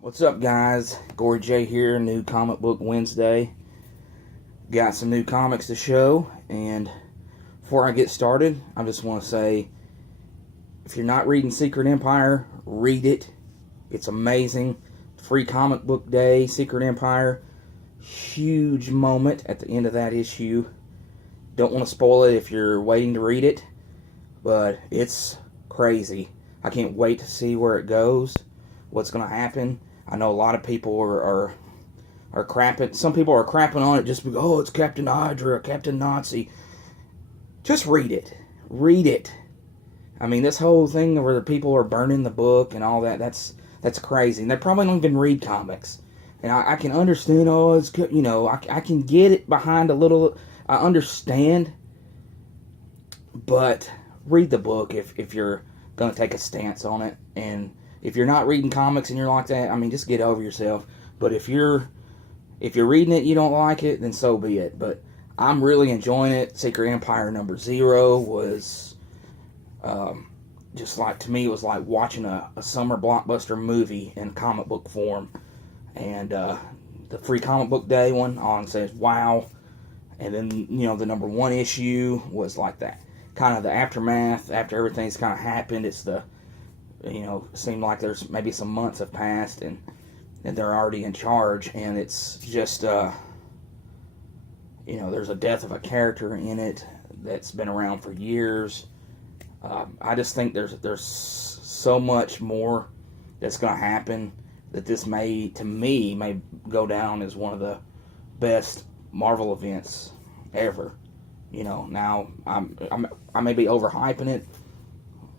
What's up, guys? Gory J here, new Comic Book Wednesday. Got some new comics to show, and before I get started, I just want to say, if you're not reading Secret Empire, read it. It's amazing. Free Comic Book Day, Secret Empire. Huge moment at the end of that issue. Don't want to spoil it if you're waiting to read it, but it's crazy. I can't wait to see where it goes, what's going to happen. I know a lot of people are crapping. Some people are crapping on it just because, oh, it's Captain Hydra, Captain Nazi. Just read it. Read it. I mean, this whole thing where the people are burning the book and all that, that's crazy. And they probably don't even read comics. And I can understand, oh, it's good, I can get it behind a little, I understand. But read the book if you're going to take a stance on it. And if you're not reading comics and you're like that, I mean, just get over yourself. But if you're reading it, you don't like it, then so be it. But I'm really enjoying it. Secret Empire #0 was just like, to me, it was like watching a summer blockbuster movie in comic book form. And the Free Comic Book Day one on says, wow. And then, the #1 issue was like that. Kind of the aftermath after everything's kind of happened. It's the, seemed like there's maybe some months have passed and they're already in charge. And it's just, there's a death of a character in it that's been around for years. I just think there's so much more that's going to happen that this may go down as one of the best Marvel events ever. Now I may be overhyping it,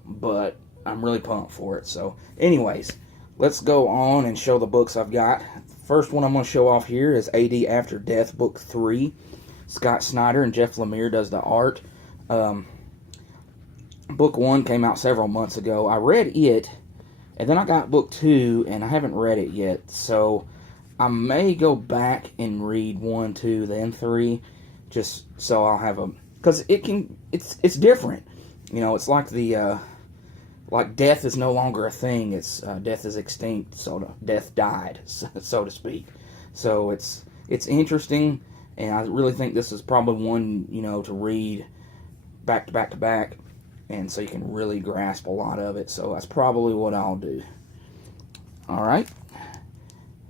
but I'm really pumped for it. So, anyways, let's go on and show the books I've got. First one I'm going to show off here is AD After Death, Book 3. Scott Snyder and Jeff Lemire does the art. Book 1 came out several months ago. I read it, and then I got Book 2, and I haven't read it yet. So, I may go back and read 1, 2, then 3, just so I'll have a... Because it's different. It's like like death is no longer a thing. It's death is extinct, death died, so to speak. So it's interesting, and I really think this is probably one to read back to back to back, and so you can really grasp a lot of it. So that's probably what I'll do. All right.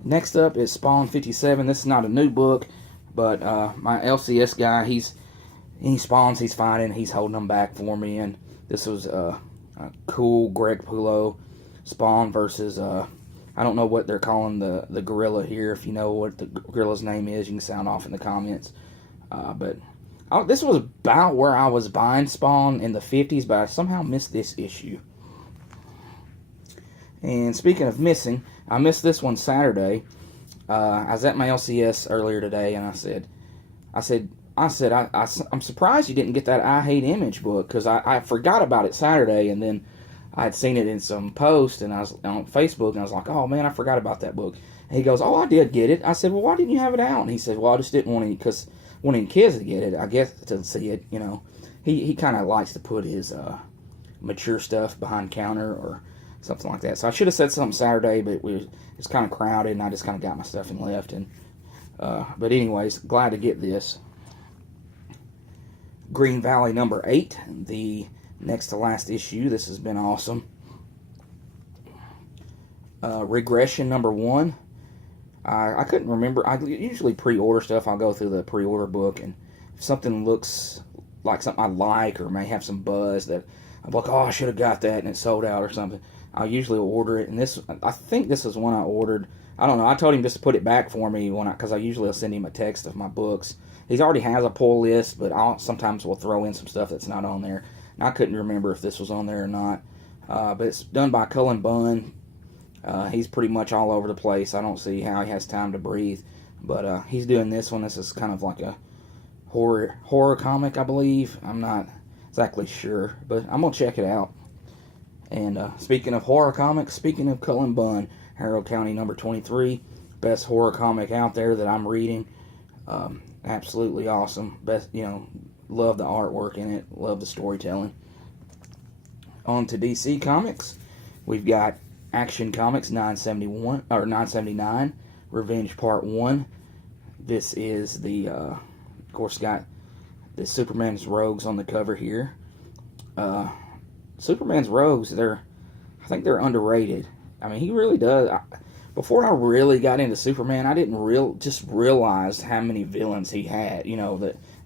Next up is Spawn 57. This is not a new book, but my LCS guy, he spawns, he's fighting, he's holding them back for me, and this was a cool Greg Pulo Spawn versus, I don't know what they're calling the gorilla here. If you know what the gorilla's name is, you can sound off in the comments. But this was about where I was buying Spawn in the 50s, but I somehow missed this issue. And speaking of missing, I missed this one Saturday. I was at my LCS earlier today, and I said, I'm surprised you didn't get that I Hate Image book, because I forgot about it Saturday, and then I had seen it in some post, and I was on Facebook, and I was like, oh man, I forgot about that book. And he goes, oh, I did get it. I said, well, why didn't you have it out? And he said, well, I just didn't want any, because wanting kids to get it, I guess, to see it, He kind of likes to put his mature stuff behind counter or something like that. So I should have said something Saturday, but it's kind of crowded, and I just kind of got my stuff and left. And but anyways, glad to get this. Green Valley #8, the next to last issue. This has been awesome. Regression #1. I couldn't remember. I usually pre-order stuff. I'll go through the pre-order book, and if something looks like something I like or may have some buzz that I'm like, oh, I should have got that, and it's sold out or something, I usually order it. And I think this is one I ordered. I don't know. I told him just to put it back for me because I usually send him a text of my books. He already has a pull list, but sometimes we'll throw in some stuff that's not on there. And I couldn't remember if this was on there or not. But it's done by Cullen Bunn. He's pretty much all over the place. I don't see how he has time to breathe. But he's doing this one. This is kind of like a horror comic, I believe. I'm not exactly sure, but I'm going to check it out. And speaking of horror comics, speaking of Cullen Bunn, Harrow County #23, best horror comic out there that I'm reading. Absolutely awesome. Best, love the artwork in it. Love the storytelling. On to DC Comics. We've got Action Comics 971 or 979, Revenge Part 1. This is the, of course, got the Superman's rogues on the cover here. Superman's rogues, I think they're underrated. I mean, he really does. Before I really got into Superman, I didn't just realize how many villains he had.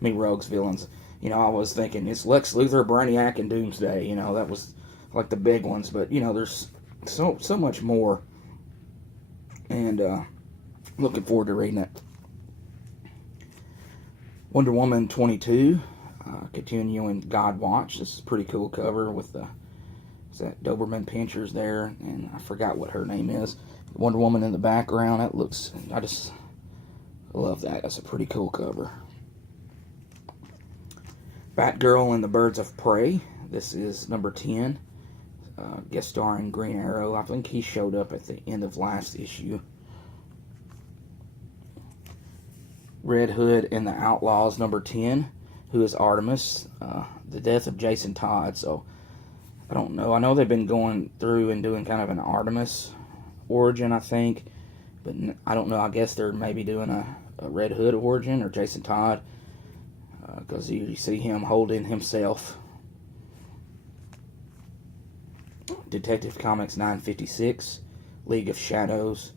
Rogues villains. I was thinking it's Lex Luthor, Brainiac, and Doomsday. That was like the big ones. But there's so much more, and looking forward to reading it. Wonder Woman 22, continuing God Watch. This is a pretty cool cover with that Doberman Pinschers there, and I forgot what her name is. Wonder Woman in the background. I just love that. That's a pretty cool cover. Batgirl and the Birds of Prey. This is number 10. Guest starring Green Arrow. I think he showed up at the end of last issue. Red Hood and the Outlaws, number 10. Who is Artemis? The death of Jason Todd. So, I don't know. I know they've been going through and doing kind of an Artemis origin, I think. But I don't know. I guess they're maybe doing a Red Hood origin or Jason Todd. Because you see him holding himself. Detective Comics 956, League of Shadows.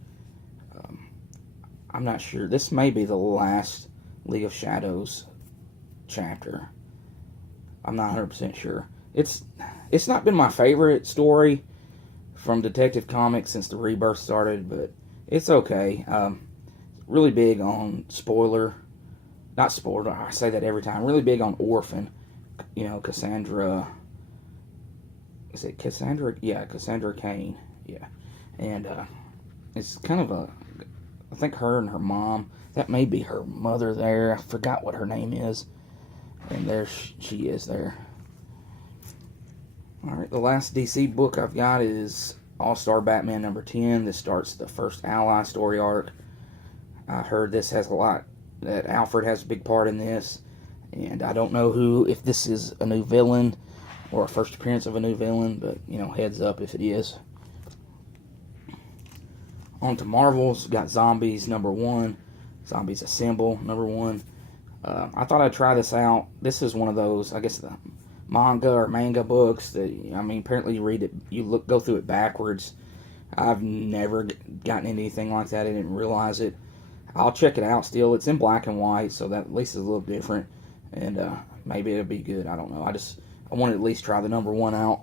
I'm not sure. This may be the last League of Shadows chapter. I'm not 100% sure. It's not been my favorite story from Detective Comics since the Rebirth started, but it's okay. Really big on not spoiler, I say that every time. Really big on Orphan. Cassandra. Is it Cassandra? Yeah, Cassandra Cain. Yeah. And it's kind of I think her and her mom, that may be her mother there. I forgot what her name is. And there she is there. Alright, the last DC book I've got is All-Star Batman number 10. This starts the first Ally story arc. I heard this has a lot, that Alfred has a big part in this. And I don't know if this is a new villain or a first appearance of a new villain, but, heads up if it is. On to Marvel's, got Zombies number 1. Zombies Assemble number 1. I thought I'd try this out. This is one of those, I guess, the manga books that, apparently you read it, go through it backwards. I've never gotten into anything like that. I didn't realize it. I'll check it out still. It's in black and white, so that at least is a little different. And maybe it'll be good. I don't know. I want to at least try the number 1 out.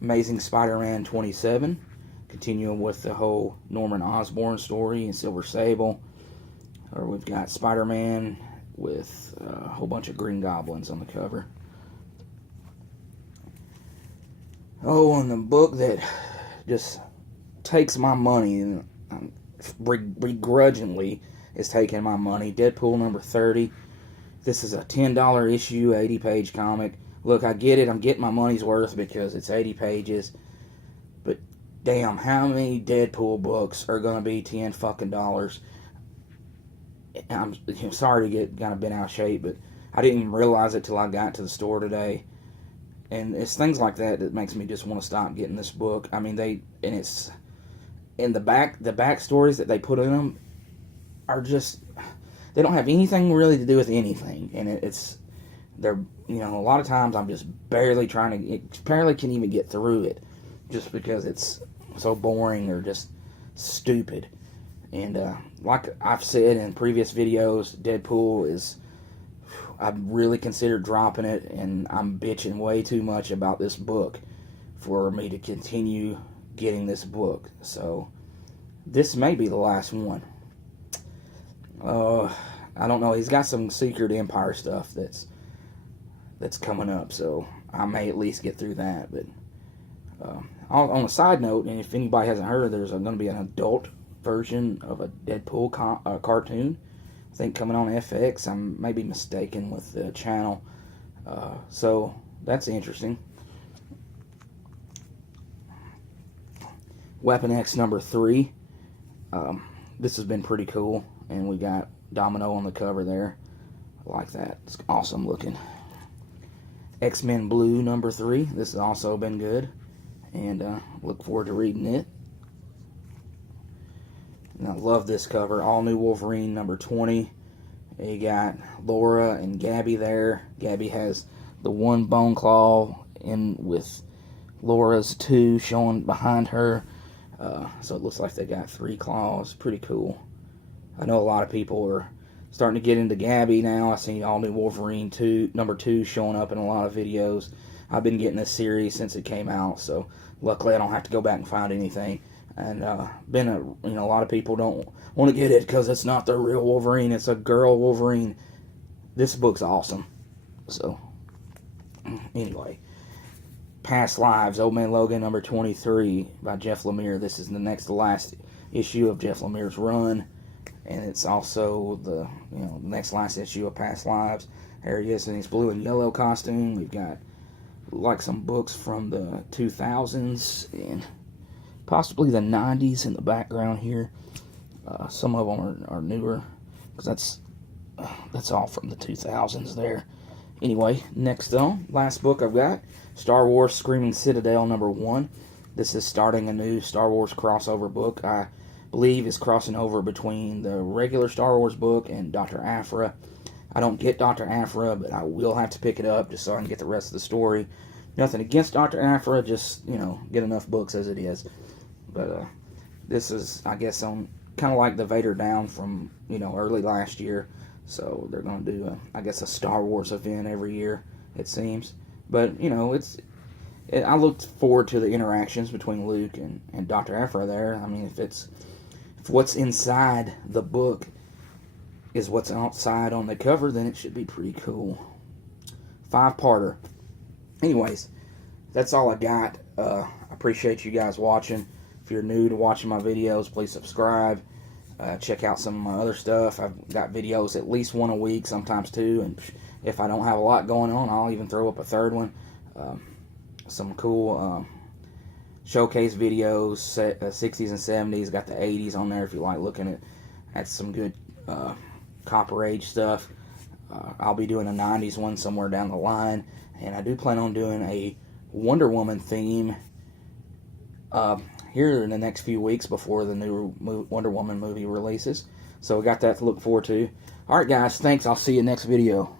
Amazing Spider-Man 27. Continuing with the whole Norman Osborn story and Silver Sable. Or we've got Spider-Man with a whole bunch of Green Goblins on the cover. Oh, and the book that just takes my money and begrudgingly is taking my money. Deadpool number 30. This is a $10 issue, 80-page comic. Look, I get it. I'm getting my money's worth because it's 80 pages. But damn, how many Deadpool books are going to be $10 fucking dollars? I'm sorry to get kind of bent out of shape, but I didn't even realize it till I got to the store today. And it's things like that that makes me just want to stop getting this book. It's in the back stories that they put in them are just, they don't have anything really to do with anything, and they're a lot of times I'm just barely can even get through it, just because it's so boring or just stupid. And like I've said in previous videos, Deadpool I've really considered dropping it, and I'm bitching way too much about this book for me to continue getting this book. So this may be the last one. I don't know. He's got some Secret Empire stuff that's coming up, so I may at least get through that. But on a side note, and if anybody hasn't heard, there's going to be an adult version of a Deadpool cartoon. I think coming on FX. I may be mistaken with the channel. So that's interesting. Weapon X number 3. This has been pretty cool, and we got Domino on the cover there. I like that. It's awesome looking. X-Men Blue number 3. This has also been good. and look forward to reading it. And I love this cover. All New Wolverine number 20. You got Laura and Gabby there. Gabby has the one bone claw in with Laura's two showing behind her. So it looks like they got 3 claws. Pretty cool. I know a lot of people are starting to get into Gabby now. I've seen All New Wolverine 2, number 2 showing up in a lot of videos. I've been getting this series since it came out, so luckily I don't have to go back and find anything. And a lot of people don't want to get it because it's not the real Wolverine. It's a girl Wolverine. This book's awesome. So, anyway. Past Lives, Old Man Logan number 23 by Jeff Lemire. This is the next to last issue of Jeff Lemire's run. And it's also the next last issue of Past Lives. There he is in his blue and yellow costume. We've got like some books from the 2000s and possibly the 90s in the background here. Some of them are newer, because that's all from the 2000s there. Anyway, next on, last book I've got, Star Wars Screaming Citadel number 1. This is starting a new Star Wars crossover book. I believe is crossing over between the regular Star Wars book and Dr. Aphra. I don't get Dr. Aphra, but I will have to pick it up just so I can get the rest of the story. Nothing against Dr. Aphra, just, get enough books as it is. But this is, I guess, on kind of like the Vader Down from, early last year. So they're going to do, a Star Wars event every year, it seems. But, I looked forward to the interactions between Luke and Dr. Aphra there. I mean, if what's inside the book is what's outside on the cover, then it should be pretty cool. 5-parter. Anyways, that's all I got. I appreciate you guys watching. If you're new to watching my videos, please subscribe. Check out some of my other stuff. I've got videos at least 1 a week, sometimes 2. And if I don't have a lot going on, I'll even throw up a 3rd one. Some cool showcase videos, 60s and 70s. Got the 80s on there if you like looking at some good Copper Age stuff. I'll be doing a 90s one somewhere down the line. And I do plan on doing a Wonder Woman theme here in the next few weeks before the new Wonder Woman movie releases. So we got that to look forward to. Alright guys, thanks. I'll see you next video.